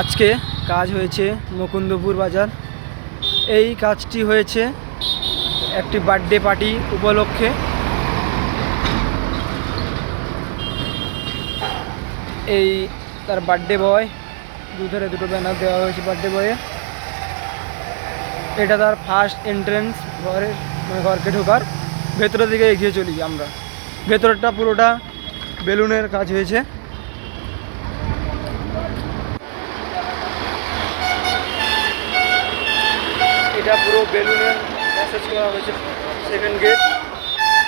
আজকে কাজ হয়েছে মুকুন্দপুর বাজার। এই কাজটি হয়েছে একটি বার্থডে পার্টি উপলক্ষে। এই তার বার্থডে বয়, দুধারে দুটো ব্যানার দেওয়া হয়েছে বার্থডে বয়ে। এটা তার ফার্স্ট এন্ট্রেন্স ঘরের, মানে ঘরকে ঢোকার ভেতরের দিকে এগিয়ে চলি আমরা। ভেতরটা পুরোটা বেলুনের কাজ হয়েছে। এটা পুরো বেলুনের ম্যাসেজ করা হয়েছে। সেকেন্ড গেট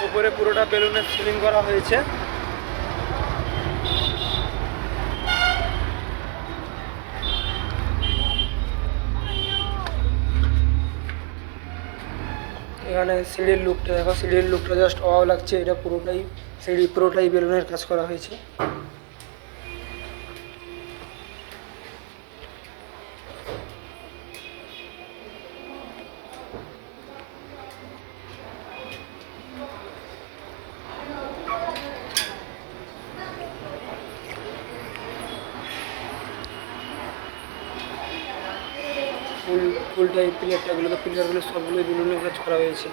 উপরে পুরোটা বেলুনের সিলিং করা হয়েছে। এখানে সিঁড়ির লুকটা দেখো, সিঁড়ির লুকটা জাস্ট ওয়াও লাগছে। এটা পুরোটাই সিঁড়ি, পুরোটাই বেলুনের কাজ করা হয়েছে। ফুলটাই পিলারগুলো সবগুলোই বেলুনের কাজ করা হয়েছে।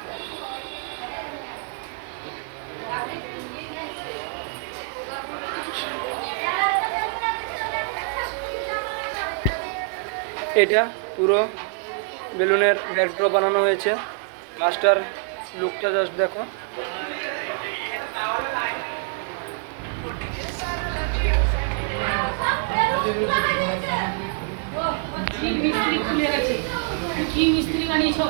এটা পুরো বেলুনের ব্যাকড্রপ বানানো হয়েছে। মাস্টার লুকটা জাস্ট দেখো। মিস্ত্রি খুলে গেছে, কি মিস্ত্রি বানিয়েছো?